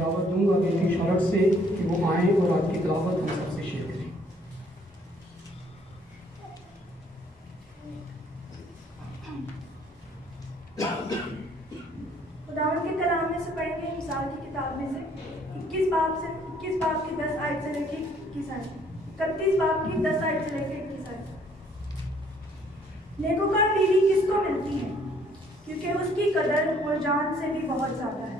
दावत दूंगा बेटी शरट से कि वो आएँ और आपकी तिलावत हम सबसे शेयर करें। खुदावंद के कलाम में से पढ़ेंगे मिसाल की किताब में से 21 बाब की 10 आयत से लेकर 21 आयत, 31 बाब की 10 आयत से लेकर 21 आयत। नेकोकार बीवी किसको मिलती है, क्योंकि उसकी कदर और जान से भी बहुत ज्यादा है।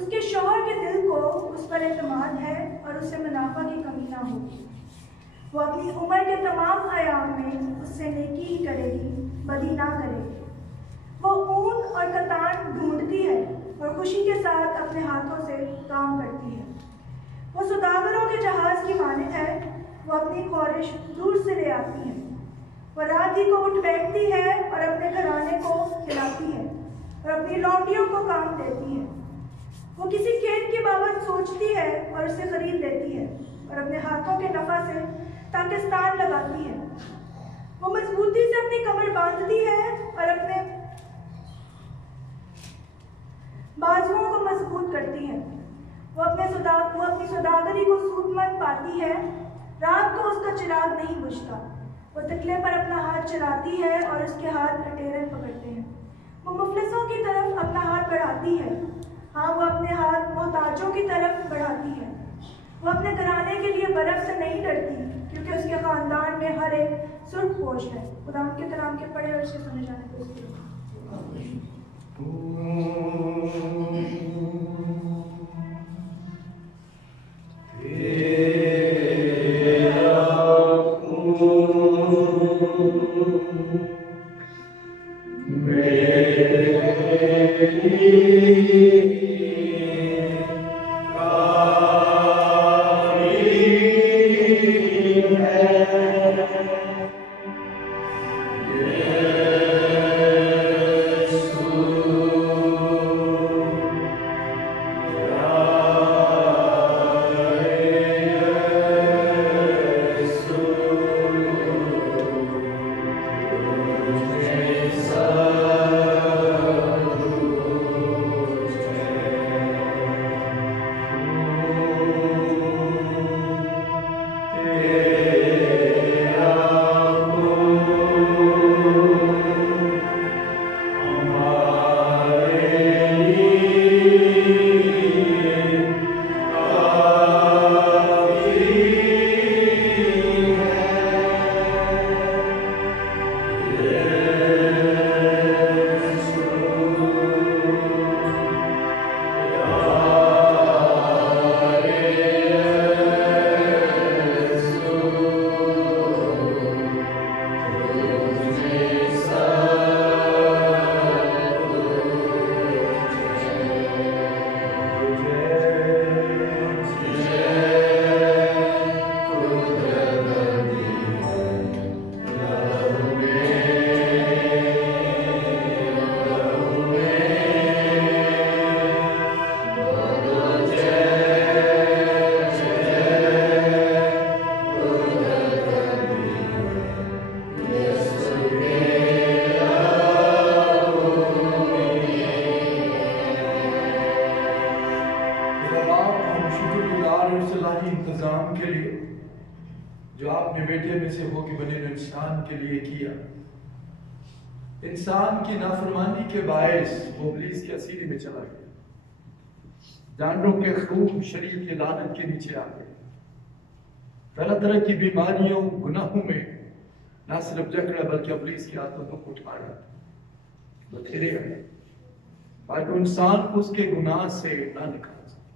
उसके शौहर के दिल को उस पर एतमाद है और उसे मुनाफा की कमी ना होगी। वो अपनी उम्र के तमाम अयाम में उससे नेकी ही करेगी, बदी ना करेगी। वो ऊन और कतान ढूंढती है और खुशी के साथ अपने हाथों से काम करती है। वो सौदागरों के जहाज की मानिंद है, वो अपनी ख्वाहिश दूर से ले आती है। वो रात ही को उठ बैठती है और अपने घराने को खिलाती है और अपनी लौंडियों को काम देती है। वो किसी खेत की बाबत सोचती है और उसे खरीद लेती है और अपने हाथों के नफा से ताकिस्तान लगाती है। वो मजबूती से अपनी कमर बांधती है और अपने बाजुओं को मजबूत करती है। वो अपनी सौदागरी को सूदमंद पाती है। रात को उसका चिराग नहीं बुझता। वो तकले पर अपना हाथ चलाती है और उसके हाथ हटेरन पकड़ते हैं। वो मुफलिसों की तरफ अपना हाथ बढ़ाती है। हाँ, वो अपने हाथ मोहताजों की तरफ बढ़ाती है। वो अपने घराने के लिए बर्फ से नहीं डरती, क्योंकि उसके खानदान में हर एक सुर्ख पोश है। खुदा उनके कलाम के पढ़े और उसे सुने जाने को इंसान की नाफरमानी के बायस वो इब्लीस की असीरी में चला गया। जानवरों के खून शरीर की लानत के नीचे आ गए। तरह तरह की बीमारियों गुनाहों में ना सिर्फ जकड़ा बल्कि इब्लीस की आदतों को उठाया बथेरे गए, ताकि इंसान को उसके गुनाह से ना निकाल सके।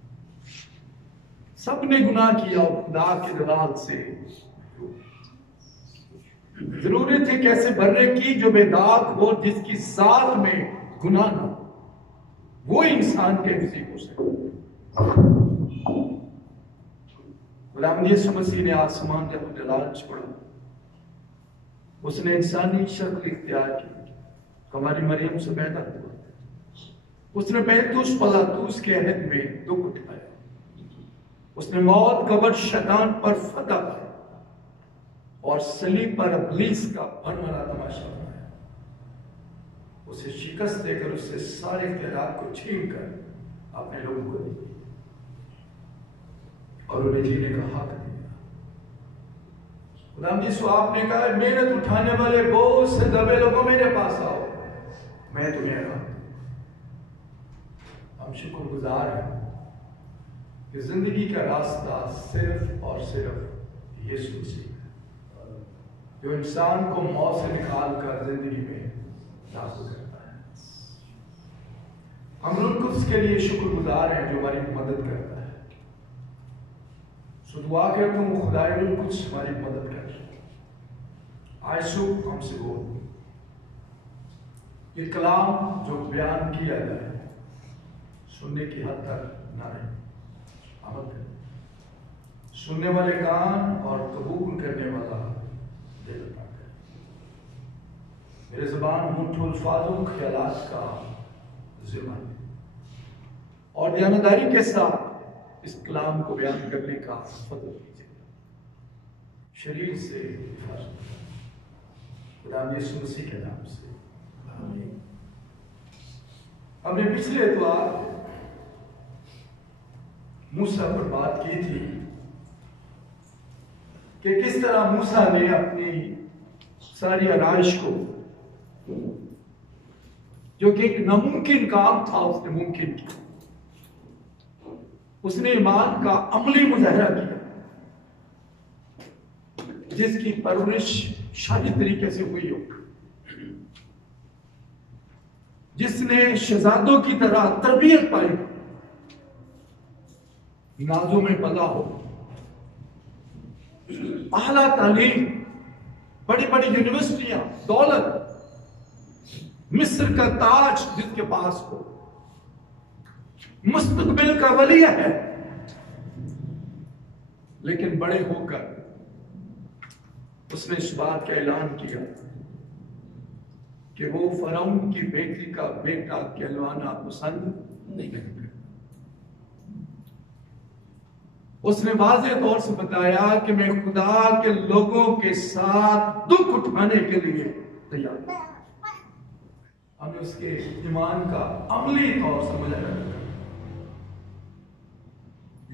सबने गुनाह किया और खुदा के जलाल से जरूरत है कैसे बर्रे की जो बेदाग हो, जिसकी साथ में गुनाह ना हो, वो इंसान के किसी हो सकता। गुलाम यीशु मसीह ने आसमान जब जलाल छोड़ा, उसने इंसानी शक्ल इख्तियार की, हमारी मरियम से पैदा हुआ। उसने बैतूस पलातूस के अहद में दुख उठाया। उसने मौत कब्र शैतान पर फतह पाया और सलीब पर इब्लीस का भरमरा तमाशा बनाया। उसे शिकस्त देकर उससे सारे इख्तियारात को छीन कर अपने लोगों को दी। और उन्हें जीने का हक दिया। खुदाम यीशु आपने कहा, मेहनत उठाने वाले बोझ से दबे लोगों मेरे पास आओ, मैं तुम्हें आराम दूंगा। हम शुक्रगुजार हैं कि जिंदगी का रास्ता सिर्फ और सिर्फ यीशु मसीह है, जो इंसान को मौत से निकाल कर जिंदगी में दाखिल करता है। हम उनको उसके लिए शुक्रगुजार हैं जो हमारी मदद करता है। सो दुआ करता हूं खुदाए कुछ हमारी मदद कर। आयशु हमसे बोल, ये कलाम जो बयान किया जाए सुनने की हद तक ना रहे, अमल करें। सुनने वाले कान और कबूल करने वाला दिल अता करें। मेरे ज़बान होंठ अल्फाजों ख्यालात का जिम्मा है और ध्यानदारी के साथ इस कलाम को बयान करने का फज़ल कीजिए। शरीर से हिफाजत, खुदा यीशु मसीह के नाम से आमीन। हमने पिछले एतवार मूसा पर बात की थी कि किस तरह मूसा ने अपनी सारी आराइश को, जो कि एक नामुमकिन काम था, उसने मुमकिन किया। उसने ईमान का अमली मुजाहरा किया, जिसकी परवरिश शाही तरीके से हुई हो, जिसने शहजादों की तरह तरबियत पाई, नाजों में पला हो, आला तालीम, बड़ी बड़ी यूनिवर्सिटियां, दौलत, मिस्र का ताज जिसके पास हो, मुस्तकबिल का वलिया है, लेकिन बड़े होकर उसने इस बात का ऐलान किया कि वो फरौन की बेटी का बेटा कहलवाना पसंद नहीं करता। उसने वाज़ेह तौर से बताया कि मैं खुदा के लोगों के साथ दुख उठाने के लिए तैयार हूं। हमें उसके ईमान का अमली तौर से मुजाहरा करना।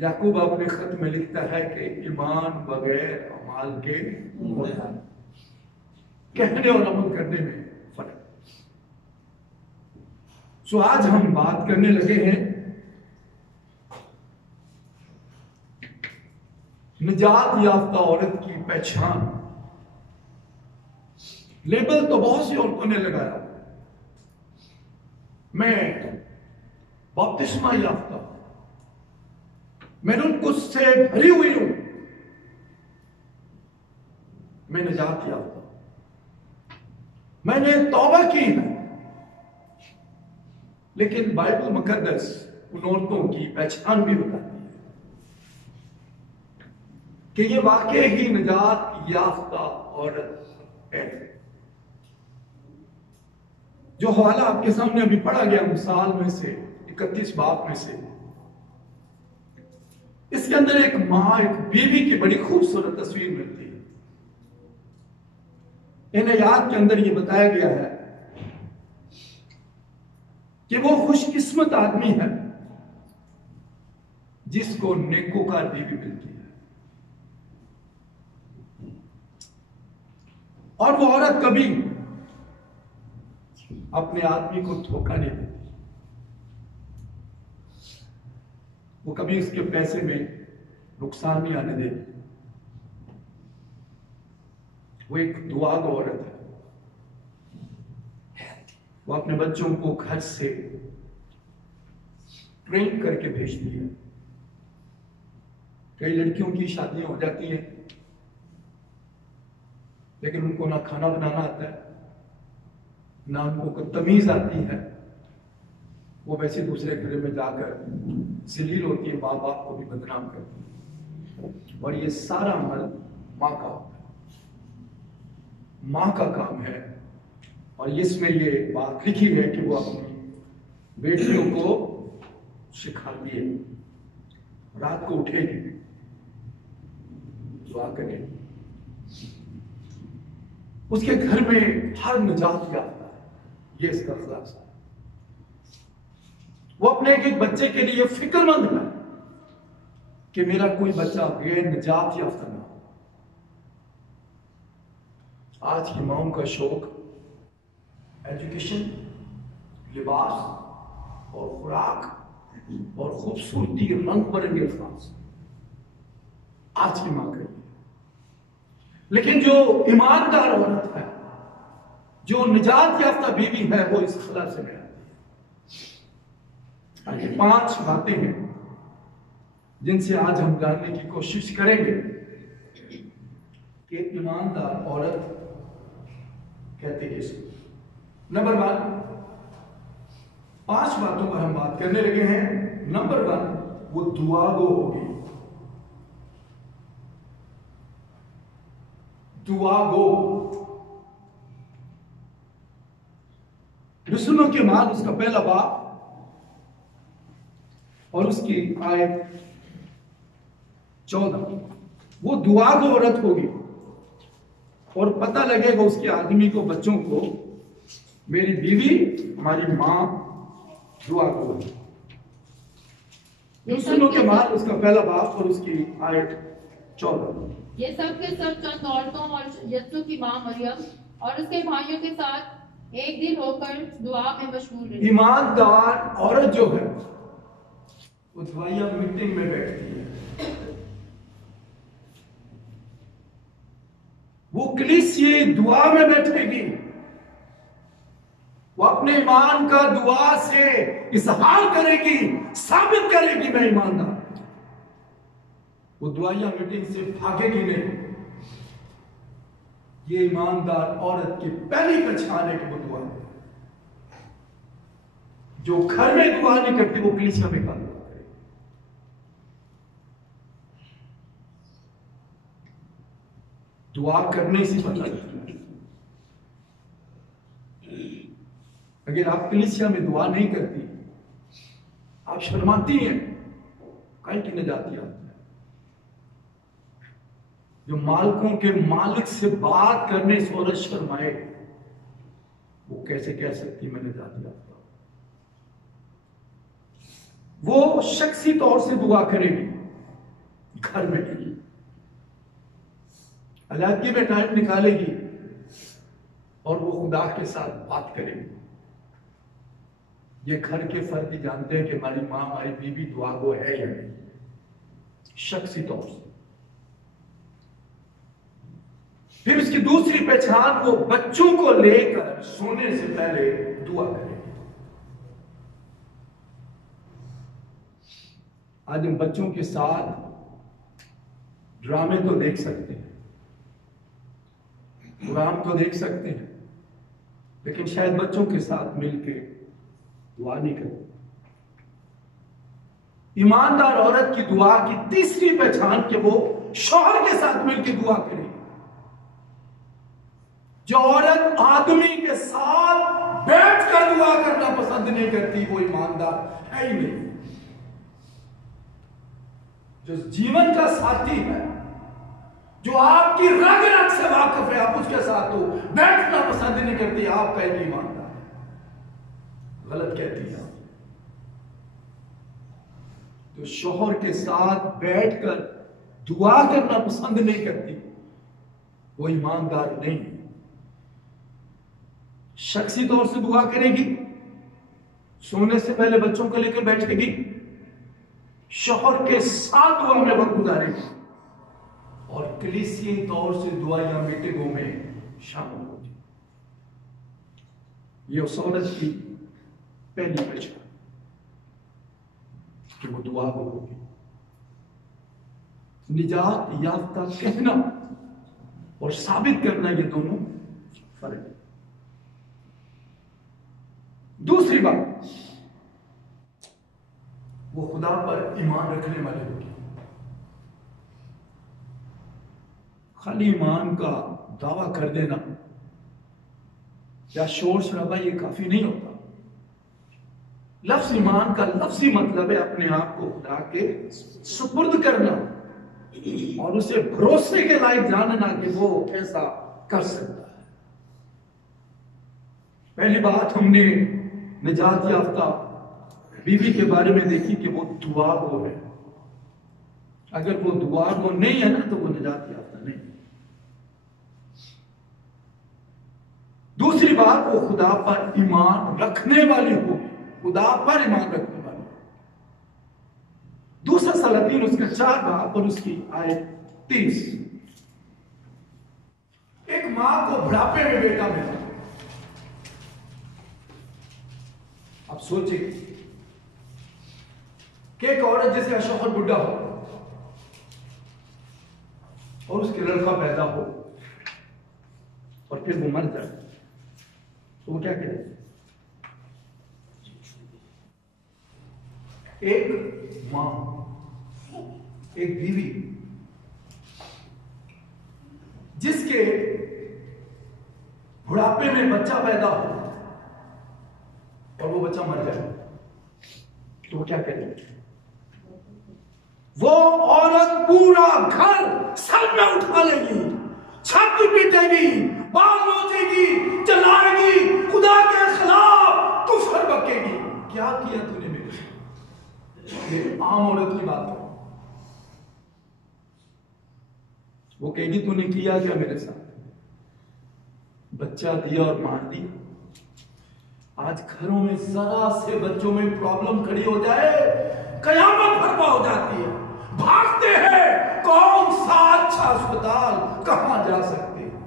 याकूब अपने खत में लिखता है कि ईमान बगैर अमाल के कहने और अमल करने में फर्क। सो आज हम बात करने लगे हैं निजात याफ्ता औरत की पहचान। लेबल तो बहुत सी औरतों ने लगाया, मैं बपतिस्मा याफ्ता, मैंने उनको से भरी हुई हूं, मैं निजात याफ्ता, मैंने तौबा की है। लेकिन बाइबल मुकद्दस उन औरतों की पहचान भी बताती है कि ये वाकई ही निजात याफ्ता औरत है। जो हवाला आपके सामने अभी पढ़ा गया मिसाल में से 31 बाब में से, इसके अंदर एक मां, एक बीवी की बड़ी खूबसूरत तस्वीर मिलती है। इन आयात के अंदर यह बताया गया है कि वो खुशकिस्मत आदमी है जिसको नेकोकार बीवी मिलती है, और वो औरत कभी अपने आदमी को धोखा नहीं देती। वो कभी उसके पैसे में नुकसान नहीं आने देती। वो एक दुआगो औरत है। वो अपने बच्चों को घर से ट्रेन करके भेजती है। कई लड़कियों की शादियां हो जाती हैं, लेकिन उनको ना खाना बनाना आता है, ना उनको तमीज आती है। वो वैसे दूसरे घर में जाकर जलील होती है, माँ बाप को भी बदनाम करती है। और ये सारा अमल माँ का होता है, माँ का काम है। और इसमें ये बात लिखी है कि वो अपनी बेटियों को सिखाती है, रात को उठेगी, दुआ करेगी, उसके घर में हर निजात याफ्ता है। ये इसका खुलासा है। वो अपने एक एक बच्चे के लिए फिक्रमंद है। कि मेरा कोई बच्चा गैर निजात याफ्ता ना हो। आज की माओं का शौक एजुकेशन, लिबास और खुराक और खूबसूरती, रंग बिरंगे अल्फाज आज की मां का। लेकिन जो ईमानदार औरत है, जो निजात याफ्ता बीवी है, वो इस खला से में आती है। 5 बातें हैं जिनसे आज हम जानने की कोशिश करेंगे कि ईमानदार औरत कहते हैं इसको। नंबर 1, 5 बातों पर हम बात करने लगे हैं। नंबर 1, वो दुआगो होगी। दुआगो, रसूलों के माल उसका पहला बाप और उसकी आयत 14, वो दुआगो औरत होगी और पता लगेगा उसके आदमी को, बच्चों को, मेरी बीवी, हमारी मां दुआगो है। रसूलों के माल उसका पहला बाप और उसकी आयत 14। ये सब के सब चंद औरतों और यस्सु की मां मरियम और उसके भाइयों के साथ एक दिल होकर दुआ में मशगूल रही। ईमानदार औरत जो है वो दुआया मीटिंग में बैठती है, वो कलीसिया दुआ में बैठेगी, वो अपने ईमान का दुआ से इजहार करेगी, साबित करेगी मैं ईमानदार। वो दुआया मीटिंग से भागेगी नहीं। ये ईमानदार औरत की पहली पहचान है कि वो दुआ है। जो घर में दुआ नहीं करती वो कलीसिया में दुआ करेगी। दुआ करने से पता लगता है। अगर आप कलीसिया में दुआ नहीं करती, आप शर्माती हैं, कहीं की न जाती आप। जो मालिकों के मालिक से बात करने से औरत शर्माए, वो कैसे कह सकती मैंने जाती आपका। वो शख्सी तौर से दुआ करेगी, घर में नहीं, अलग में टाइम निकालेगी और वो खुदा के साथ बात करेगी। ये घर के फर्द ही जानते हैं कि हमारी मां, हमारी बीवी दुआगो है या नहीं, शख्सी तौर से। फिर इसकी दूसरी पहचान, वो बच्चों को लेकर सोने से पहले दुआ करेगी। आज हम बच्चों के साथ ड्रामे तो देख सकते हैं, कुरान तो देख सकते हैं, लेकिन शायद बच्चों के साथ मिलकर दुआ नहीं करते। ईमानदार औरत की दुआ की तीसरी पहचान कि वो शौहर के साथ मिलकर दुआ करेगी। जो औरत आदमी के साथ बैठकर दुआ करना पसंद नहीं करती, वो ईमानदार है ही नहीं। जो जीवन का साथी है, जो आपकी रग रग से वाकिफ है, आप उसके साथ हो, बैठना पसंद नहीं करती, आप पहली ईमानदार है। गलत कहती है। जो शौहर के साथ बैठकर दुआ करना पसंद नहीं करती, वो ईमानदार नहीं। शख्सी तौर से दुआ करेगी, सोने से पहले बच्चों को लेकर बैठेगी, शौहर के साथ दुआ में वक्त गुजारेगी और कलीसियाई तौर से दुआया मीटिंगों में शामिल होगी। ये उस औरत की पहली पहचान कि वो दुआ होगी। निजात याफ्ता कहना और साबित करना, ये दोनों फर्क है। दूसरी बात, वो खुदा पर ईमान रखने वाले होगी। खाली ईमान का दावा कर देना या शोर शराबा ये काफी नहीं होता। लफ्ज ईमान का लफ्जी मतलब है अपने आप को खुदा के सुपुर्द करना और उसे भरोसे के लायक जानना कि वो ऐसा कर सकता है। पहली बात हमने निजात याफ्ता बीवी के बारे में देखी कि वो दुआगो है। अगर वो दुआ को नहीं है ना तो वो निजात याफ्ता नहीं। दूसरी बात, वो खुदा पर ईमान रखने वाली हो, खुदा पर ईमान रखने वाली। दूसरा सलातीन उसका 4 बाब और उसकी आयत 30। एक मां को बुढ़ापे में बेटा मिला। अब सोचिए कि एक औरत जिसका शौहर बुढ़ा हो और उसके लड़का पैदा हो और फिर वो मर जाए तो वो क्या करे? एक मां, एक बीवी जिसके बुढ़ापे में बच्चा पैदा हो और वो बच्चा मर जाए तो वो क्या करे? वो औरत पूरा घर सर में उठा लेगी, छाती पीटेगी, बाल नोचेगी, चलाएगी, खुदा के खिलाफ कुफर बकेगी। क्या किया तूने मेरे साथ? ये आम औरत की बात है। वो कहेगी तूने किया क्या मेरे साथ? बच्चा दिया और मार दिया। आज घरों में जरा से बच्चों में प्रॉब्लम खड़ी हो जाए, कयामत बर्पा हो जाती है। भागते हैं, कौन सा अच्छा अस्पताल, कहां जा सकते हैं।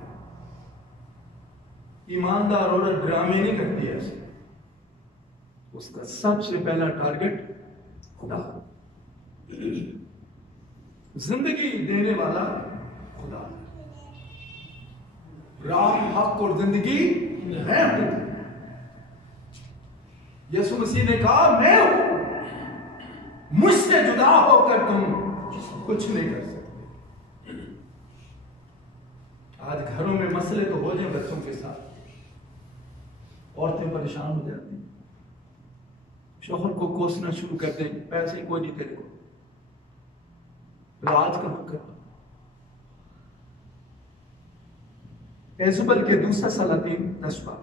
ईमानदार औरत ड्रामे नहीं करती है, उसका सबसे पहला टारगेट खुदा, जिंदगी देने वाला खुदा। राह, हक और जिंदगी मैं हूं। यीशु मसीह ने कहा मैं हूं, मुझसे जुदा होकर तुम कुछ नहीं कर सकते। आज घरों में मसले तो हो जाए बच्चों के साथ, औरतें परेशान हो जाती हैं, शौहर को कोसना शुरू कर देंगे, पैसे कोई नहीं तेरे को, राज कहां कर। एजुबल के दूसरा सलातीन 10 बार,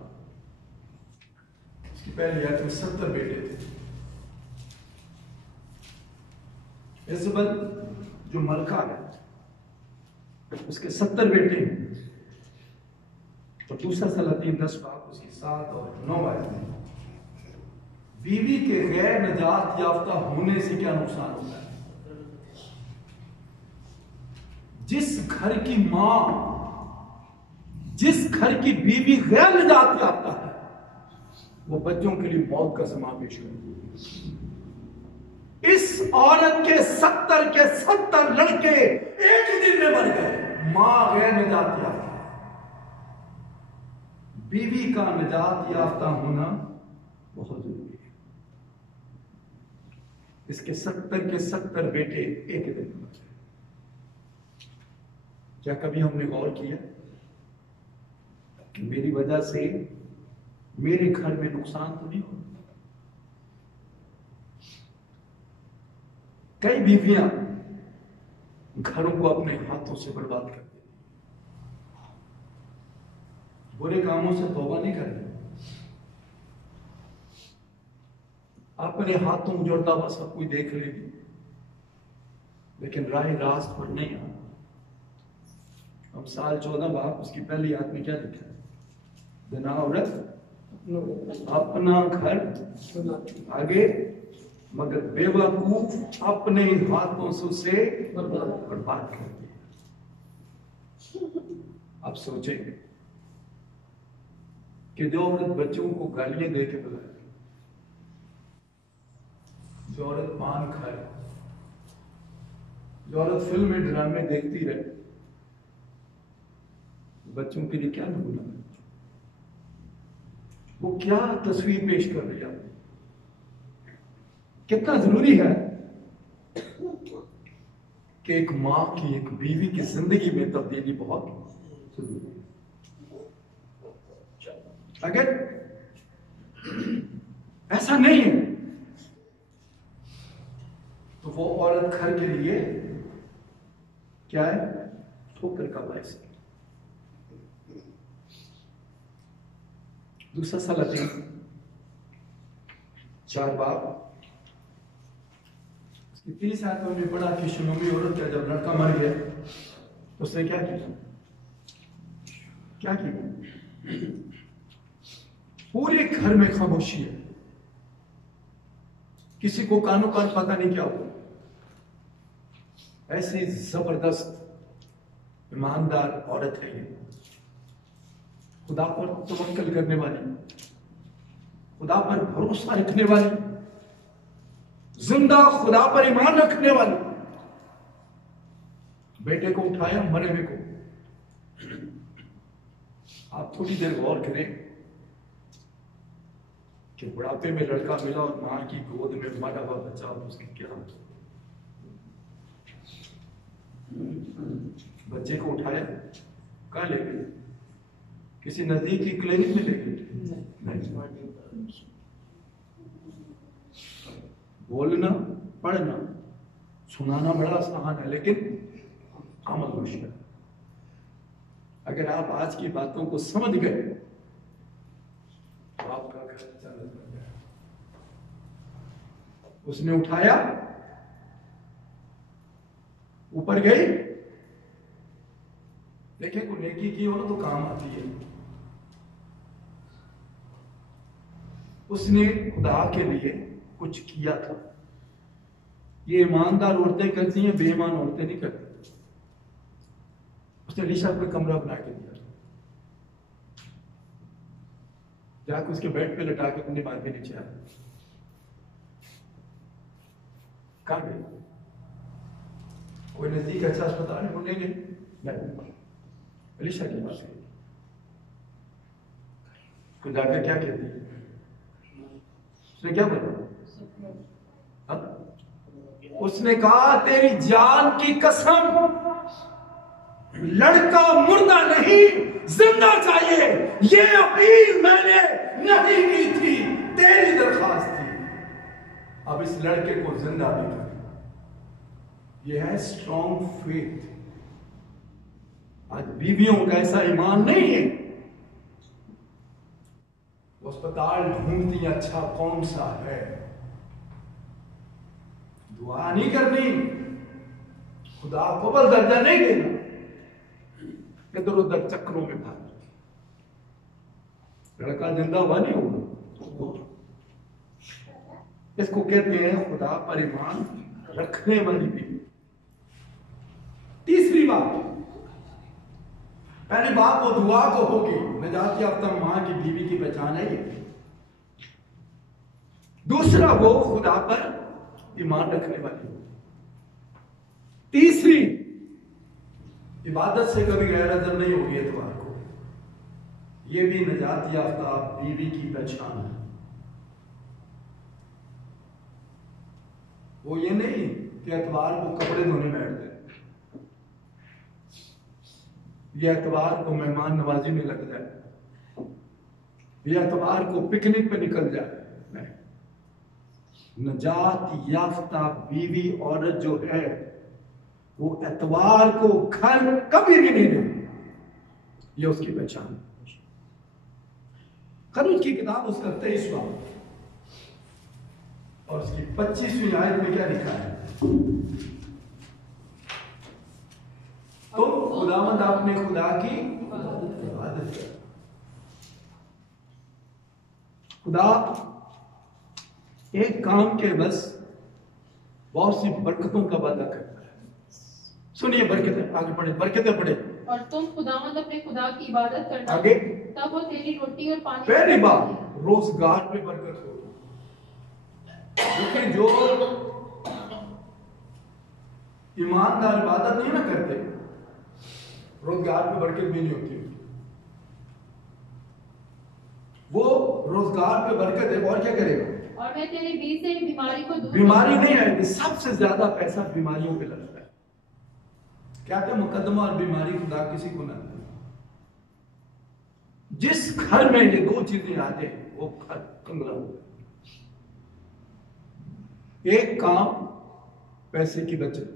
उसकी पहली आयत में 70 बेटे थे। एजुबल जो मलका है उसके 70 बेटे हैं। और दूसरा सलातीन 10 बाब उसकी 7 और 9 आयत में, बीवी के गैर निजात याफ्ता होने से क्या नुकसान होता है? जिस घर की मां, जिस घर की बीवी गैर निजात याफ्ता है, वो बच्चों के लिए मौत का समावेश है। इस औरत के 70 के 70 लड़के एक ही दिन में मर गए। मां गैर निजात याफ्ता, बीवी का निजात याफ्ता होना बहुत जरूरी है। इसके 70 के 70 बेटे एक ही दिन में मर गए। क्या कभी हमने गौर किया कि मेरी वजह से मेरे घर में नुकसान तो नहीं हो? कई बीवियां घरों को अपने हाथों से बर्बाद कर देती, बुरे कामों से तौबा नहीं करती, अपने हाथों उजड़ता हुआ सब कुछ देख लेगी, लेकिन राह रास्त पर नहीं आ। अब साल 14 बाप उसकी पहली आयत में क्या लिखा है? बिना औरत अपना घर आगे, मगर बेवकूफ अपने हाथों से उसे बर्बाद करते हैं। अब सोचेंगे कि जो औरत बच्चों को गालियां दे के बुलाए, जो औरत पान खाए, जो औरत फिल्म में ड्रामे देखती रहे, बच्चों के लिए क्या नमूना है? वो क्या तस्वीर पेश कर रही है? कितना जरूरी है कि एक मां की, एक बीवी की जिंदगी में तब्दीली बहुत जरूरी है। अगर ऐसा नहीं है तो वो औरत घर के लिए क्या है? ठोकर का बायस है। दूसरा सलातीन 4 बाब 30 आयतों में पढ़ा कि शुनूमी औरत का जब लड़का मर गया तो उसने क्या किया? क्या किया? पूरे घर में खामोशी है, किसी को कानों कान पता नहीं क्या हुआ। ऐसी जबरदस्त ईमानदार औरत है ये, खुदा पर तवक्कल करने वाली, खुदा पर भरोसा रखने वाली, जिंदा खुदा पर ईमान रखने वाली। बेटे को उठाया मरे हुए को। आप थोड़ी देर गौर करें कि बुढ़ापे में लड़का मिला और मां की गोद में मरा हुआ बच्चा, उसकी क्या? बच्चे को उठाया, कहां ले गए? किसी नजदीकी क्लिनिक में ले गए? नहीं। बोलना, पढ़ना, सुनाना बड़ा आसान है, लेकिन अमल मुश्किल। अगर आप आज की बातों को समझ गए तो आपका घर जन्नत बन गया। उसने उठाया, ऊपर गई। देखिए, कोई नेकी की हो तो काम आती है। उसने खुदा के लिए कुछ किया था। ये ईमानदार औरतें करती हैं, बेईमान औरतें नहीं करती। उसने एलीशा को कमरा बना के दिया, जाकर उसके बेड पे लटा के अपने मार के नीचे आया। कहां गए? कोई नजदीक अच्छा अस्पताल ढूंढने गए? नहीं, एलीशा के पास गए। तो जाकर क्या कहती है? उसने क्या बोला? उसने कहा, तेरी जान की कसम, लड़का मुर्दा नहीं जिंदा चाहिए। ये अपील मैंने नहीं की थी, तेरी दरखास्त थी। अब इस लड़के को जिंदा भी कर। यह है स्ट्रॉन्ग फेथ। आज बीवियों का ऐसा ईमान नहीं है। अस्पताल ढूंढती, अच्छा कौन सा है। दुआ नहीं करनी, खुदा को बल दर्जा नहीं देना, इधर उधर चक्रों में भाग। लड़का जिंदा हुआ नहीं होगा। इसको कहते हैं खुदा पर ईमान रखने वाली बीवी। तीसरी बात, पहली बात वो दुआ को होगी, निजात याफ्ता मां की बीवी की पहचान है ये। दूसरा, वो खुदा पर ईमान रखने वाली। तीसरी, इबादत से कभी गैरहजर नहीं होगी एतवार को। यह भी निजात याफ्ता बीवी की पहचान है। वो ये नहीं कि एतवार को कपड़े धोने बैठ जाए, ये एतवार को मेहमान नवाजी में लग जाए, ये एतवार को पिकनिक पे निकल जाए। नहीं, निजात याफ्ता बीवी औरत जो है वो एतवार को घर कभी भी नहीं देती। ये उसकी पहचान है। खरूज की किताब उसका 23वां और उसकी 25वीं आयत में क्या लिखा है? तो खुदावंद आपने खुदा की इबादत कर। खुदा एक काम के बस बहुत सी बरकतों का वादा करता है। सुनिए बरकतें, आगे पढ़े, बरकतें पढ़े। और तुम खुदावंद अपने खुदा की इबादत करना, आगे, तब वो तेरी रोटी और पानी। पहली बात, रोजगार में बरकत हो। क्योंकि जो ईमानदार इबादत नहीं ना करते, रोजगार में बरकत भी नहीं होती। वो रोजगार पे बरकत है और क्या करेगा? और मैं तेरे बीच से बीमारी को दूर। बीमारी नहीं आएगी। सबसे ज्यादा पैसा बीमारियों पे लगता है। क्या था? मुकदमा और बीमारी खुदा किसी को ना दे। जिस घर में ये दो चीजें आ जाए वो घर कंगला हो गया। एक काम पैसे की बचत,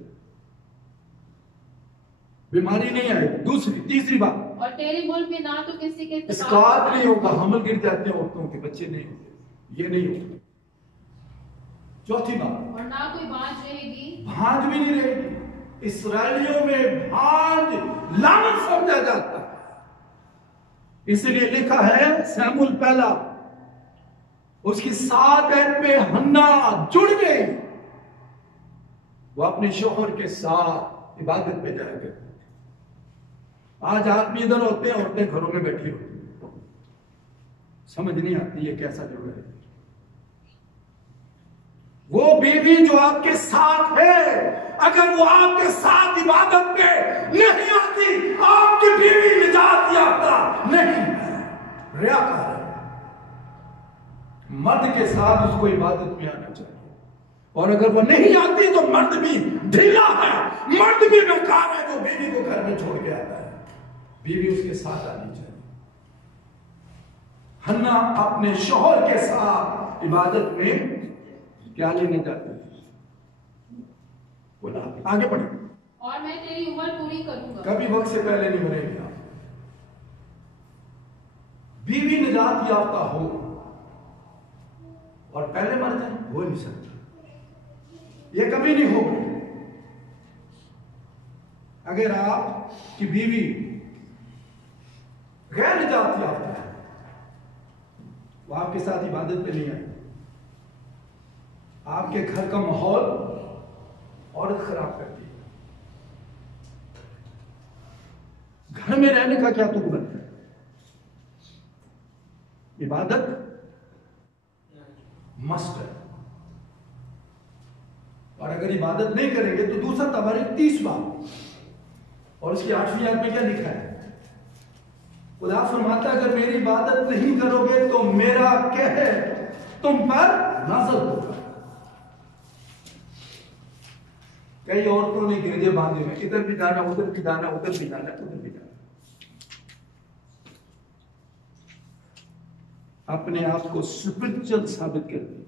बीमारी नहीं आएगी। दूसरी, तीसरी बात, और तेरे मुल्क में ना तो किसी के इसकात नहीं होगा, हमल गिर जाते हैं औरतों के, बच्चे नहीं होते, ये नहीं होगा। चौथी बात, और ना कोई बांझ रहेगी, भांज भी नहीं रहेगी। इसराइलियों में भांज लानत समझा जाता है, इसलिए लिखा है सैमुअल पहला उसकी 7 आयत पे हन्ना जुड़ गई, वो अपने शौहर के साथ इबादत पे जाया करती थी। आज आदमी इधर होते हैं, औरतें घरों में बैठी होती हैं, समझ नहीं आती ये कैसा जुड़ है। वो बीवी जो आपके साथ है, अगर वो आपके साथ इबादत पे नहीं आती, आपकी बीवी निजात याफ्ता नहीं है, रियाकार है। मर्द के साथ उसको इबादत में आना चाहिए, और अगर वो नहीं आती तो मर्द भी ढीला है, मर्द भी बेकार है जो बीवी को घर में छोड़ के आता है। बीवी उसके साथ आनी चाहिए। हन्ना अपने शौहर के साथ इबादत में क्या लेने जाते थे? बोला आगे बढ़े, और मैं तेरी उम्र पूरी करूंगा। कभी वक्त से पहले नहीं मरेगी आप। बीवी निजात याफ्ता हो और पहले मर जाए, हो नहीं सकता, ये कभी नहीं होगा। अगर आपकी बीवी गैर निजात याफ्ता है, वो आपके साथ इबादत पे नहीं आए, आपके घर का माहौल औरत खराब करती है। घर में रहने का क्या तुक बनता है? इबादत मस्ट है, और अगर इबादत नहीं करेंगे तो दूसरा तबारी 30 बार और उसकी 8वीं आयत में क्या लिखा है? खुदा फरमाता अगर मेरी इबादत नहीं करोगे तो मेरा कहर तुम पर नाज़िल होगा। कई औरतों ने गिरजे बांधे में, इधर भी जाना, उधर भी जाना, उधर भी जाना, उधर भी जाना, अपने आप को स्पिरिचुअल साबित कर दी।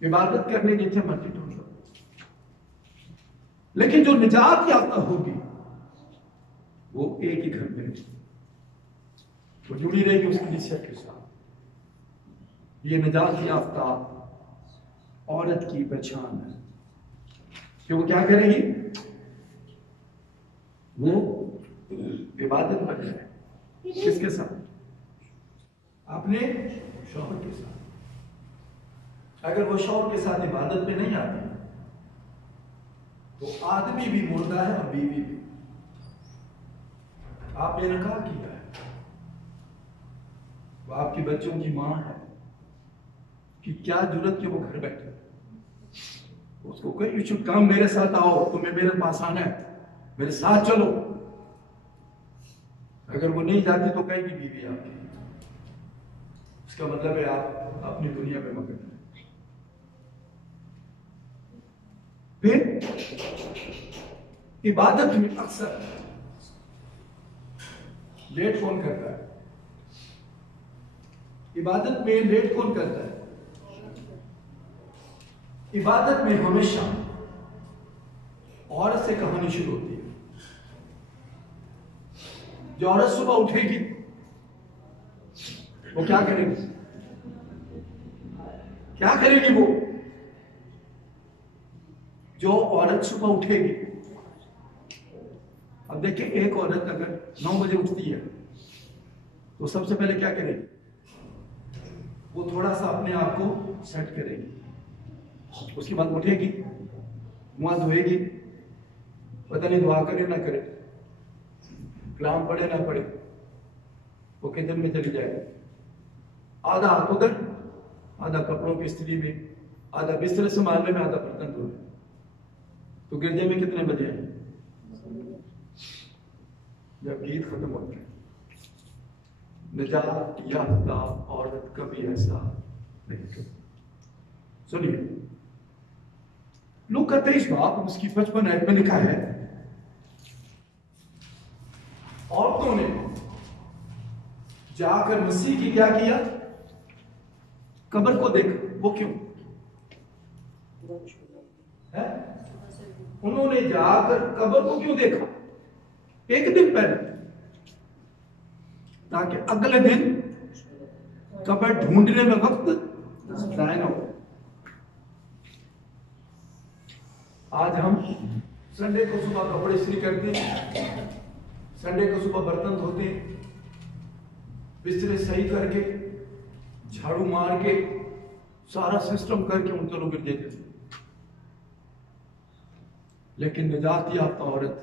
इबादत करने जितने मर्जी ढूंढ लो, लेकिन जो निजात याफ्ता होगी वो एक ही घर में रहेगी, वो जुड़ी रहेगी उसकी कलीसिया के साथ। ये निजात याफ्ता औरत की पहचान है कि वो क्या करेगी? वो इबादत पर जाए। किसके साथ? अपने शौहर के साथ। अगर वो शौहर के साथ इबादत में नहीं आती तो आदमी भी मुर्दा है और बीवी भी। आपने इनकार किया है, वो आपकी बच्चों की मां है कि क्या जरूरत कि वो घर बैठे, उसको कोई यू शुड कम, मेरे साथ आओ, तुम्हें मेरे पास आना है, मेरे साथ चलो। अगर वो नहीं जाती तो कहेगी बीवी आपकी, उसका मतलब है आप अपनी दुनिया में मगन हैं। फिर इबादत में अक्सर लेट कौन करता है? इबादत में लेट कौन करता है? इबादत में हमेशा औरत से कहानी शुरू होती है। जो औरत सुबह उठेगी वो क्या करेगी? क्या करेगी वो? जो औरत सुबह उठेगी, अब देखिए एक औरत अगर 9 बजे उठती है तो सबसे पहले क्या करेगी? वो थोड़ा सा अपने आप को सेट करेगी, उसके बाद उठेगी, मुंह धोएगी, पता नहीं दुआ करे ना करे, कलाम पढ़े ना पढ़े, वो किचन में चली जाएगी, आधा हाथ उधर, आधा कपड़ों की इस्त्री में, आधा बिस्तर संभालने में, आधा बर्तन धोने। तो गिरजे में कितने बजे हैं? जब गीत खत्म होते हैं। निजात याफ्ता औरत कभी ऐसा नहीं करती। सुनिए, लूका 23 बाब उसकी 55 आयत में लिखा है, औरतों ने जाकर मसीह की क्या किया? कब्र को देखा। वो क्यों है? उन्होंने जाकर कब्र को क्यों देखा? एक दिन पहले, ताकि अगले दिन कब्र ढूंढने में वक्त जाया ना हो। आज हम संडे को सुबह कपड़े इस्त्री करते हैं, संडे को सुबह बर्तन धोते हैं, बिस्तरे सही करके झाड़ू मार के सारा सिस्टम करके उन चलो गिर देते। लेकिन निजात याफ्ता औरत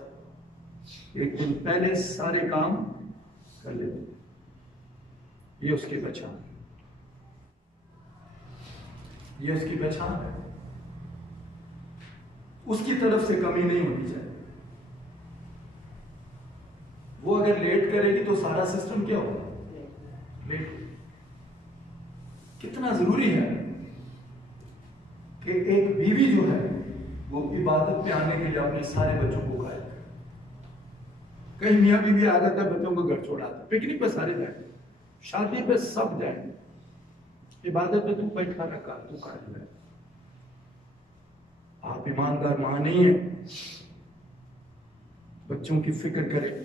एक दिन पहले सारे काम कर लेती, ये उसकी पहचान है, ये उसकी पहचान है। उसकी तरफ से कमी नहीं होनी चाहिए। वो अगर लेट करेगी तो सारा सिस्टम क्या होगा? लेट। कितना जरूरी है कि एक बीवी जो है वो इबादत पे आने के लिए अपने सारे बच्चों को खाए। कहीं मियाँ बीवी आ जाता है, बच्चों को घर छोड़ाता, पिकनिक पे सारे जाए, शादी पे सब जाए, इबादत पे तू बैठा रखा, तू खा ले। आप ईमानदार मां नहीं है, बच्चों की फिक्र करें,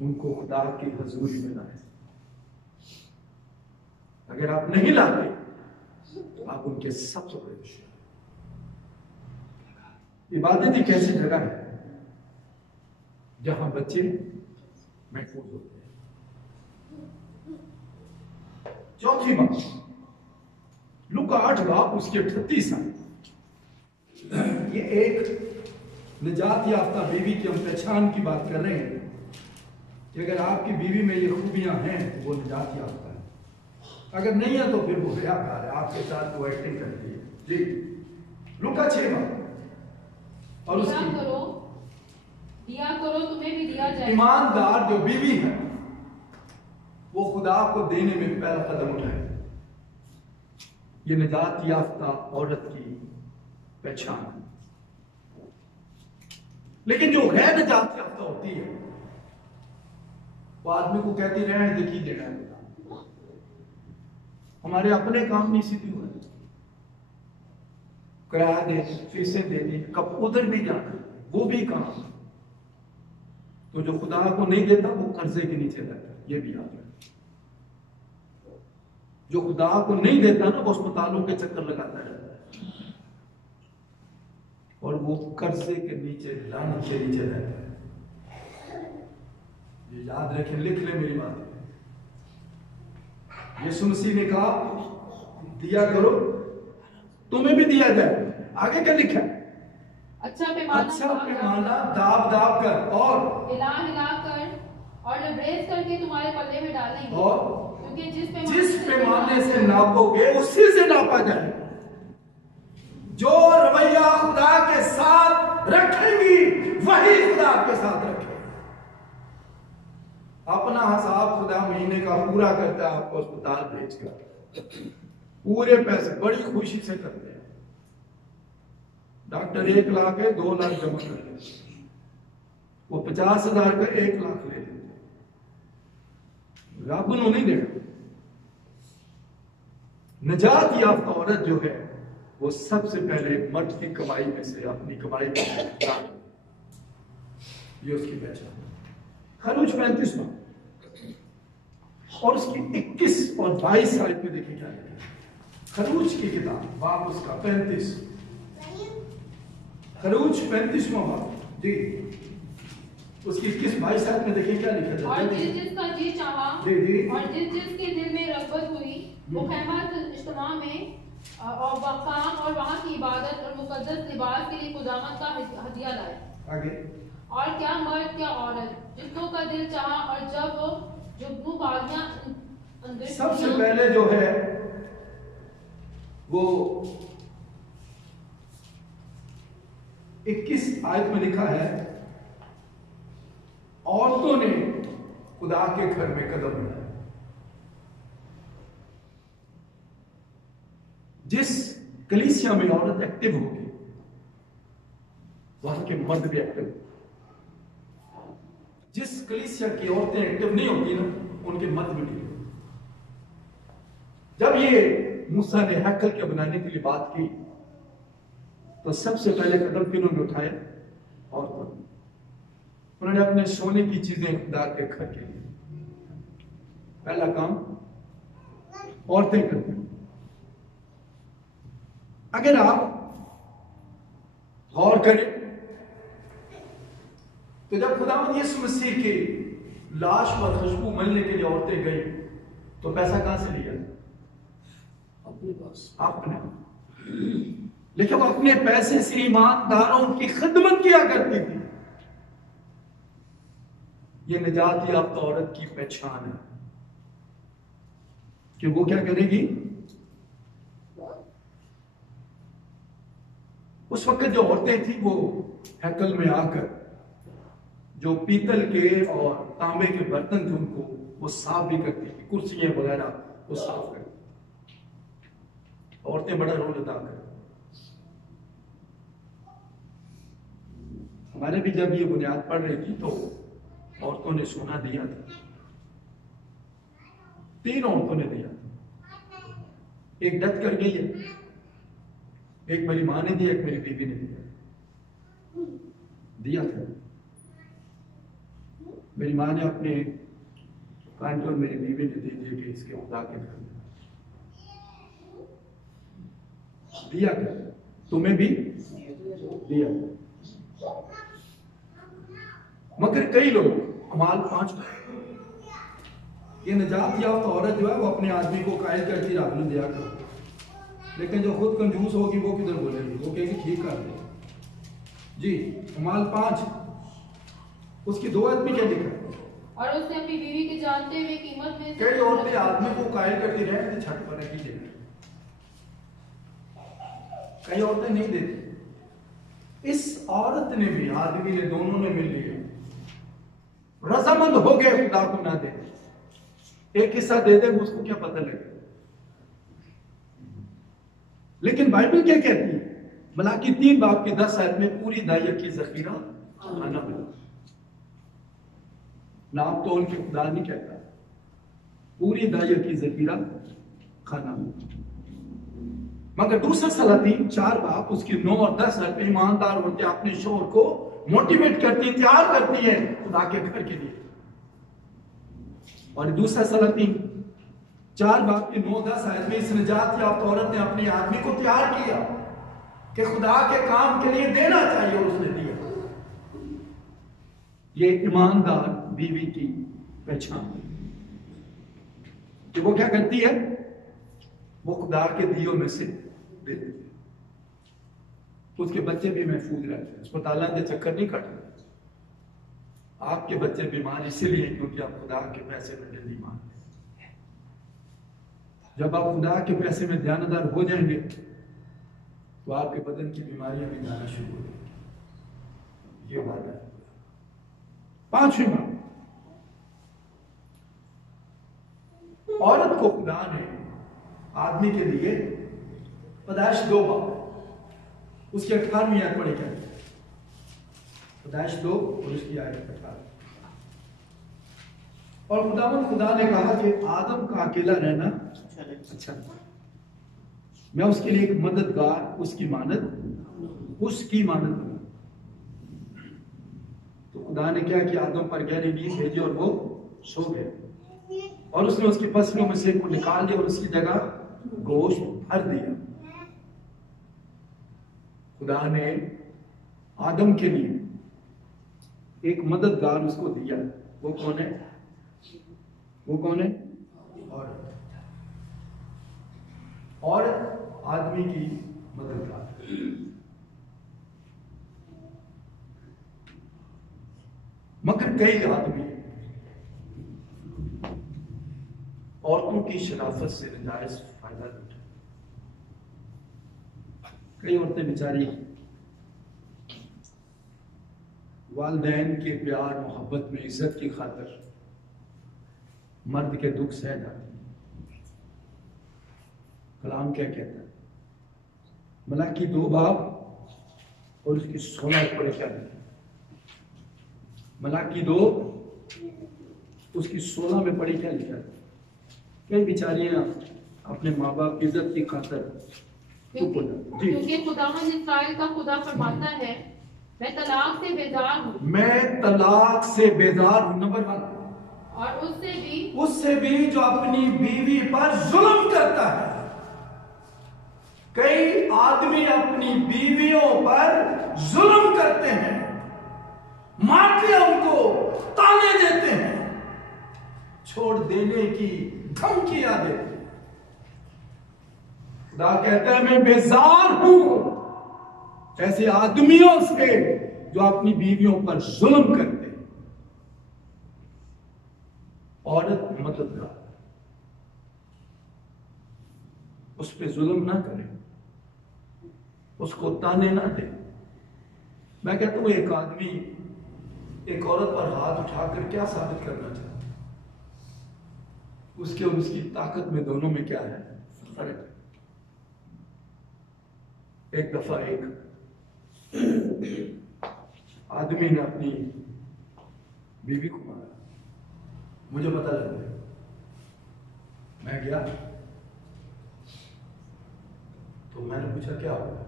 उनको खुदा की हजूरी में लाए। अगर आप नहीं लाते तो आप उनके सबसे बड़े दुश्मन। इबादत एक ऐसी जगह है जहां बच्चे महफूज होते हैं। चौथी बात, लूका 8 बाब उसके 38 आए। ये एक निजात याफ्ता बीवी की हम पहचान की बात कर रहे हैं कि अगर आपकी बीवी में ये खूबियां हैं तो वो निजात याफ्ता है, अगर नहीं है तो फिर वो रियाकार है, आपके साथ वो एक्टिंग करती है। जी, लूका 6 बाब। और दिया करो तुम्हें भी दिया जाए। ईमानदार जो बीवी है वो खुदा को देने में पहला कदम उठाए। ये निजात याफ्ता औरत की पहचान है। लेकिन जो गैर निजात याफ्ता होती है वो आदमी को कहती रहने देखी देना है, हमारे अपने काम नहीं सीधी हुए, किराया दे, फीसें दे दी, कब उधर भी जाना, वो भी काम। तो जो खुदा को नहीं देता वो कर्जे के नीचे रहता है, ये भी याद है। जो खुदा को नहीं देता ना वो अस्पतालों के चक्कर लगाता रहता है और वो कर्जे के नीचे, लानत के नीचे रहता है। ये याद रखें, लिख ले मेरी बात। यीशु मसीह ने कहा दिया करो तुम्हें भी दिया जाए। आगे क्या लिखा है? अच्छा पैमाना दाब दाब कर और हिला हिला कर और लबरेज करके तुम्हारे पल्ले में डालेंगे, और क्योंकि जिस पैमाने से नापोगे उसी से नापा जाएगा। जो रवैया खुदा के साथ रखेगी वही खुदा के साथ रखेगा। अपना हिसाब खुदा महीने का पूरा करता है, आपको अस्पताल भेजकर पूरे पैसे बड़ी खुशी से करते हैं। डॉक्टर 1 लाख है, 2 लाख जमा कर लेते, वो 50,000 का 1 लाख ले लेते। रब नहीं देगा। निजात याफ्ता औरत जो है वो सबसे पहले मर्द की कमाई में से अपनी कमाई में ये उसकी पहचान। खरूज 35 और उसकी 21 और 22 आयत में देखिए क्या लिखा है। खरूज की किताब बाब उसका 35, खरूज 35वां बाब जी, उसकी 21-22 आयत में देखिए क्या लिखा है। और जिसका जी चाहा जी जी, और जिसके दिल में रग़बत हुई वो खैमत इज्तिमा में और काम और वहाँ की इबादत और मुकद्दस लिबास के लिए खुदावंद का हदिया लाए। आगे, और क्या मर्द क्या औरत जिसकों का दिल चाहा और जब वो जुगनू बागियां सबसे पहले जो है वो 21 आयत में लिखा है, औरतों ने खुदा के घर में कदम बढ़ाया। जिस कलीसिया में औरत एक्टिव होगी वहां के मर्द भी एक्टिव होंगे। जिस कलीसिया की औरतें एक्टिव नहीं होती ना उनके मर्द भी नहीं होते। जब ये मूसा ने हैकल के बनाने के लिए बात की तो सबसे पहले कदम किन्होंने उठाए? औरतों। उन्होंने अपने सोने की चीजें खुदा के घर के लिए पहला काम औरतें करती हैं। अगर आप गौर करें तो जब खुदावंद यीशु मसीह की लाश पर खुशबू मलने के लिए औरतें गई तो पैसा कहां से लिया? अपने पास। अपने। लेकिन वो अपने पैसे से ईमानदारों की खिदमत किया करती थी। ये निजात याफ्ता औरत की पहचान है कि वो क्या करेगी? उस वक्त जो औरतें थी वो हैकल में आकर जो पीतल के और तांबे के बर्तन थे उनको वो साफ भी करती थी, कुर्सियां वगैरह वो साफ करती। औरतें बड़ा रोल अदा कर। हमारे भी जब ये बुनियाद पढ़ रही थी तो औरतों ने सोना दिया था, 3 औरतों ने दिया था। एक डेथ कर गई है, एक मेरी मां ने दिया, एक मेरी बीवी ने दिया था। मेरी मां ने अपने कांटे और मेरी बीवी ने दे दिए कि इसके खुदा के घर दिया था। तुम्हें भी दिया। मगर कई लोग अमाल 5 ये निजात याफ्ता औरत जो है वो अपने आदमी को कायल करती रहा ने दिया करो, लेकिन जो खुद कंजूस होगी वो किधर बोलेगी? वो कहेगी ठीक कर दे जी। अमाल 5 उसकी 2 आदमी क्या लिखा? और उसने अपनी बीवी के जानते हुए कीमत में कई औरतें आदमी को कायल करती रहे छठ पर रखी देना। कई औरतें नहीं देती। इस औरत ने भी, आदमी ने, दोनों ने मिल लिए रजामंद हो गए खुदा को ना दे। एक हिस्सा दे दे उसको क्या पता लगे। लेकिन बाइबल क्या कहती है? मलाकी 3 बाब की 10 आयत में पूरी दाइया की जखीरा खाना बना। नाम तो उनके खुदा नहीं कहता, पूरी दाइया की जखीरा खाना बना। मगर दूसरा सलातीन 4 बाब उसकी 9 और 10 आयत में ईमानदार होते अपने शोहर को मोटिवेट करती, तैयार करती है खुदा के घर के लिए। और दूसरा सलातीन 4 बाब की 9-10 आयत में इस निजात याफ्ता औरत ने अपने आदमी को तैयार किया कि खुदा के काम के लिए देना चाहिए और उसने दिया। ये ईमानदार बीवी की पहचान कि वो क्या करती है? वो खुदा के दियों में से दे देती है। उसके बच्चे भी महफूज रहते हैं, अस्पताल के चक्कर नहीं काटते। आपके बच्चे बीमार इसीलिए क्योंकि आप खुदा के पैसे में जल्दी मांगते। जब आप खुदा के पैसे में ध्यानदार हो जाएंगे तो आपके बदन की बीमारियां भी जाना शुरू हो जाएंगी। ये बात है। 5वीं बात, औरत को खुदा ने आदमी के लिए पैदाइश 2 बाब उसकी 18वीं आयत पढ़ी क्या? पैदाइश 2 और उसकी आयत 18। और खुदा ने कहा कि आदम का अकेला रहना अच्छा, मैं उसके लिए एक मददगार उसकी मानद बना। तो खुदा ने क्या किया? आदम पर गहरी नींद भेजी और वो सो गए। और उसने उसकी पसलियों में से को निकाल दिया और उसकी जगह गोश्त भर दिया। खुदा ने आदम के लिए एक मददगार उसको दिया। वो कौन है? औरत आदमी की मददगार। मगर कई आदमी औरतों की शराफत से नाजायज फायदा उठाते। कई औरतें बेचारी वालिदैन के प्यार मोहब्बत में इज्जत की खातिर मर्द के दुख सह जाती। कलाम क्या कहता है? मलाकी 2 बाब और उसकी 16 पढ़े क्या लिखा? मलाकी 2 उसकी 16 में पढ़ी क्या लिखा? कई बेचारियां अपने माँ बाप की इज्जत की खातिर क्योंकि खुदावंद इस्राएल का खुदा फरमाता है, मैं तलाक से बेजार हूँ। मैं तलाक से बेजार हूँ। नंबर 1। और उससे भी जो अपनी बीवी पर जुल्म करता है। कई आदमी अपनी बीवियों पर देने की धमकियां देते। खुदा कहता है मैं बेजार हूं ऐसे आदमियों से जो अपनी बीवियों पर जुल्म करते हैं। औरत मददगार, उस पर जुल्म ना करे, उसको ताने ना दे। मैं कहता हूं एक आदमी एक औरत पर हाथ उठाकर क्या साबित करना चाहता है? उसके और उसकी ताकत में दोनों में क्या है फर्क। एक दफा एक आदमी ने अपनी बीवी को मारा, मुझे पता लग गया। मैं गया तो मैंने पूछा क्या हुआ,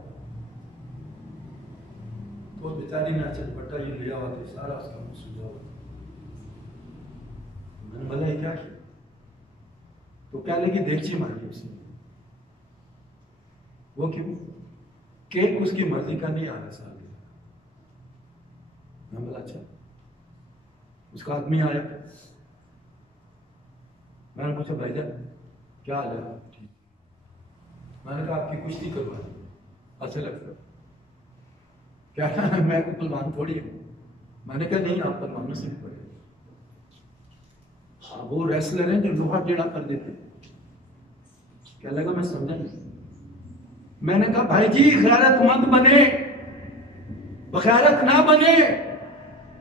तो उस बेचारी ने चटपटा ये लिया हुआ था, सारा उसका मुंह सूजा हुआ। मैंने बोला ये क्या किया? तो क्या लगी देगची मार दी उसने। वो क्यों? केक उसकी मर्जी का नहीं आ रहा साल। मैं बोला अच्छा। उसका आदमी आया, मैंने पूछा भाईजान क्या हाल है? ठीक। मैंने कहा आपकी कुश्ती करवानी। अच्छा लगता क्या? मैं कोई पहलवान थोड़ी हूं। मैंने कहा नहीं आप पहलवानों से भी बड़े। हाँ वो रेसलर हैं जो लोहा टेढ़ा कर देते। क्या लगा? मैं समझा नहीं। मैंने कहा भाई जी गैरतमंद बने, बगैरत ना बने।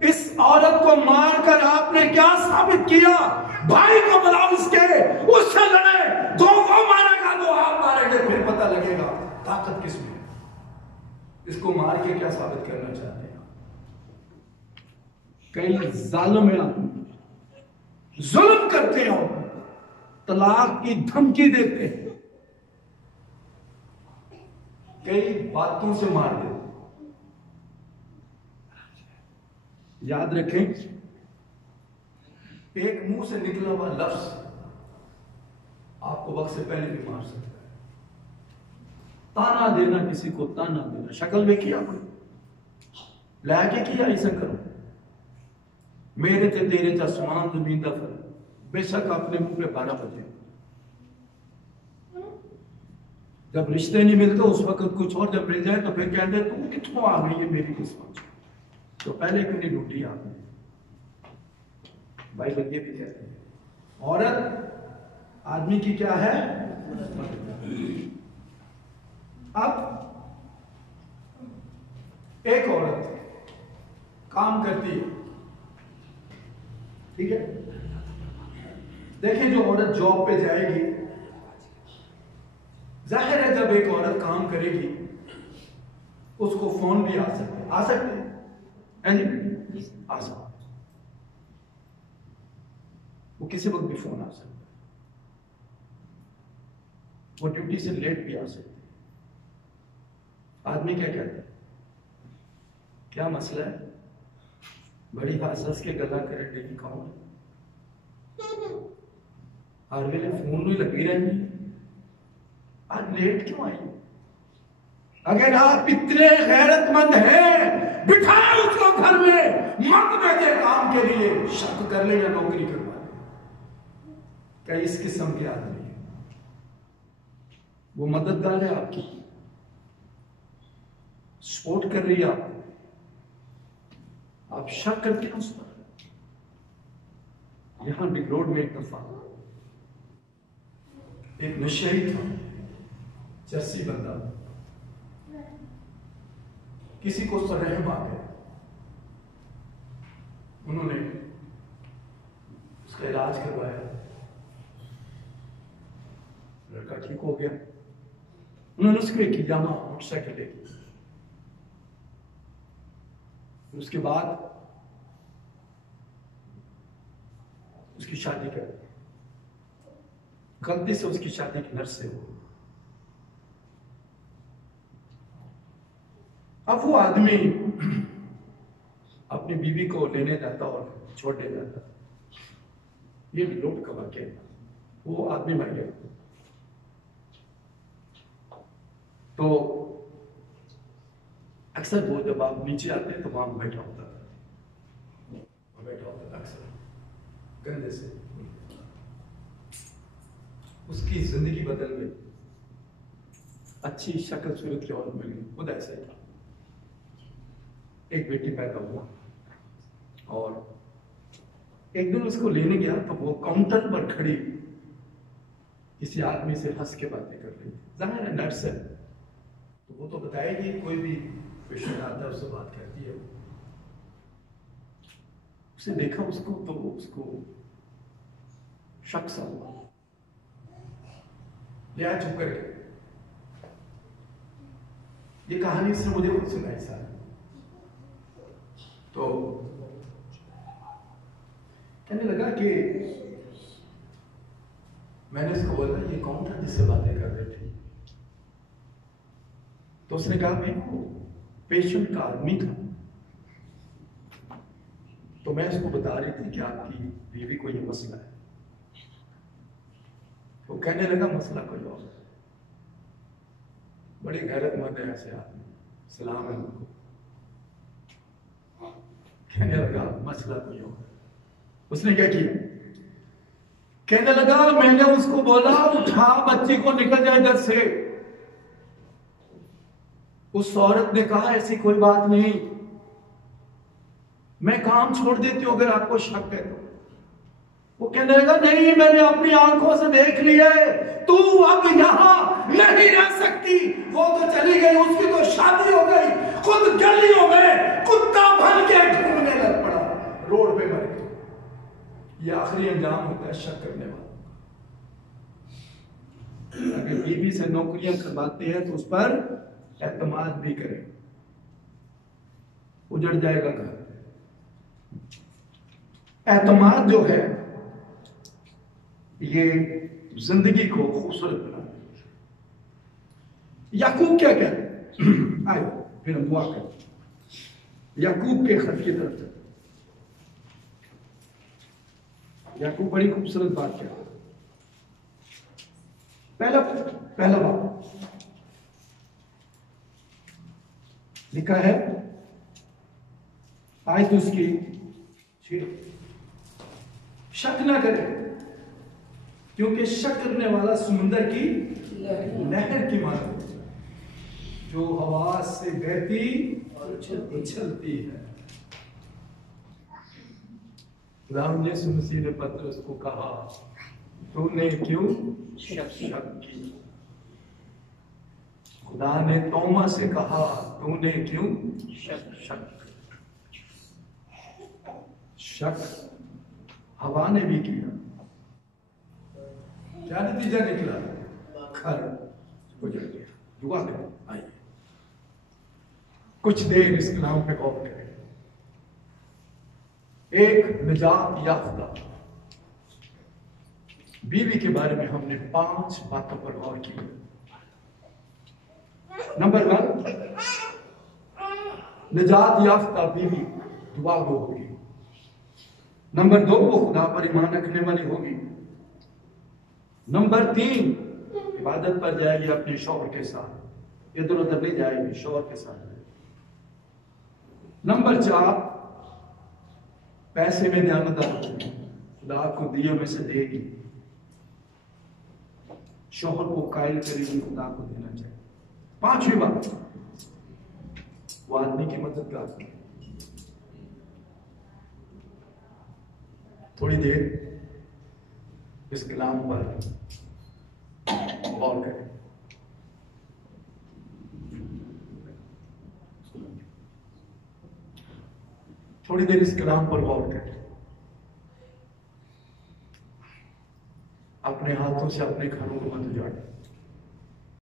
इस औरत को मारकर आपने क्या साबित किया? भाई को बुलाओ उसके, उससे लड़े, दो वो मारेगा दो आप मारेंगे, फिर पता लगेगा ताकत किसमें। इसको मार के क्या साबित करना चाहते हैं? कई जालिम आदमी जुल्म करते हो, तलाक की धमकी देते हैं, कई बातों से मार देते। याद रखें एक मुंह से निकला हुआ लफ्ज आपको वक्त से पहले भी मार सकता है। ताना देना, किसी को ताना देना, शक्ल में किया लाके किया ऐसा करो, मेरे ते तेरे च आसमान जमीन का फर्क। बेशक अपने मुंह पे 12 बजे, जब रिश्ते नहीं मिलते उस वक्त कुछ और, जब मिल जाए तो फिर कहते तू कितों आ गई है मेरी किस्मत। तो पहले क्यों नहीं ढूंढी आपने? भाई लगे भी कहते हैं औरत आदमी की क्या है? अब एक औरत काम करती है, ठीक है? देखिए जो औरत जॉब पे जाएगी, जाहिर है जब एक औरत काम करेगी उसको फोन भी आ सकते हैं आ सकता, वो किसी वक्त भी फोन आ सकता है, वो ड्यूटी से लेट भी आ सकती है। आदमी क्या कहता है? क्या मसला है? बड़ी हंस के गला कर डेली खाओ, हर वेले फोन ही लगी रहेंगी, आज लेट क्यों आई? अगर आप इतने गैरतमंद हैं, बिठाए उसको घर में, मत भेजे काम के लिए, शक कर ले या नौकरी करवा ले। कई इस किस्म के आदमी हैं, वो मददगार है आपकी, सपोर्ट कर रही है आपको, आप शक करते हैं उस पर। यहां बिग रोड में एक दफा एक नशेड़ी था, चर्सी बंदा, किसी को सरहम आ गया, उन्होंने उसका इलाज करवाया, लड़का ठीक हो गया। उन्होंने उसको एक यामा मोटरसाइकिल दे दी। उसके बाद उसकी शादी कर दी, गलती से उसकी शादी की नर्स से हो। अब वो आदमी अपनी बीवी को लेने जाता और छोड़ने जाता, ये भी लोट का वाक्य है। वो आदमी मर गया, तो अक्सर वो जब आप नीचे आते हैं तो वहां बैठा होता था अक्सर गंदे से। उसकी जिंदगी बदल गई, अच्छी शक्ल सूरत की औरत मिल गई। खुद ऐसा ही था, एक बेटी पैदा हुआ और एक दिन उसको लेने गया तो वो काउंटर पर खड़ी किसी आदमी से हंस के बातें कर रही थी। जाहिर है नर्स है तो वो तो बताएगी, कोई भी पेशेंट आता है उससे बात करती है। उसने देखा उसको तो उसको शक सा हुआ, लिया चुप करके। ये कहानी इसने मुझे खुद सुनाई सारी। तो कहने लगा कि मैंने उसको बोला ये कौन था जिससे बातें कर रहे थे? तो उसने कहा मैं को पेशेंट का आदमी था, तो मैं उसको बता रही थी कि आपकी बीवी को ये मसला है। वो कहने लगा मसला कोई और, बड़ी गैरतमंद है ऐसे आदमी, सलाम है उनको। कहने लगा मसला कोई और। उसने क्या किया? कहने लगा मैंने उसको बोला उठा बच्ची को, निकल जाए इधर से। उस औरत ने कहा ऐसी कोई बात नहीं, मैं काम छोड़ देती हूं अगर आपको शक है तो। वो कहने लगा नहीं, मैंने अपनी आंखों से देख लिया है, तू अब यहां नहीं रह सकती। वो तो चली गई, उसकी तो शादी हो गई, खुद गलियों में कुत्ता बन के ढूंढने लग पड़ा, रोड पे मर गई। ये आखिरी अंजाम होता है शक करने वाला। अगर बीवी से नौकरियां करवाते हैं तो उस पर एतमाद भी करें, उजड़ जाएगा घर। एतमाद जो है ये जिंदगी को खूबसूरत बनाता है। याकूब क्या कहते हैं? आए फिर हम दुआ करें याकूब के खत की तरफ। याकूब बड़ी खूबसूरत बात क्या है। पहला बात लिखा है आयत उसकी 6, शक ना करे क्योंकि शक करने वाला समुंदर की लहर की मानो जो हवा से बहती और उछलती है। खुदावंद यीशु मसीह ने पतरस को कहा तूने क्यों शक की? खुदा ने तोमा से कहा तूने क्यों शक हवा ने भी किया। क्या नतीजा निकला? घर गुजर गया। दुआ करें, आइए कुछ देर इस कलाम पे गौर करें। एक निजात याफ्ता बीवी के बारे में हमने 5 बातों पर गौर की। नंबर 1, निजात याफ्ता बीवी दुआगो होगी। नंबर 2, वो खुदा पर ईमान रखने वाली होगी। नंबर 3, इबादत पर जाएगी अपने शौहर के साथ, इधर उधर नहीं जाएगी, शौहर के साथ। नंबर 4, पैसे में दयानतदार होगी, खुदा को दिए में से देगी, शौहर को कायल करेगी, खुदा को देना चाहिए। 5वीं बात, वो आदमी की मददगार। थोड़ी देर इस कलाम पर गौर करें। थोड़ी देर इस कलाम पर गौर करें। अपने हाथों से अपने घरों को मत उजाड़ें।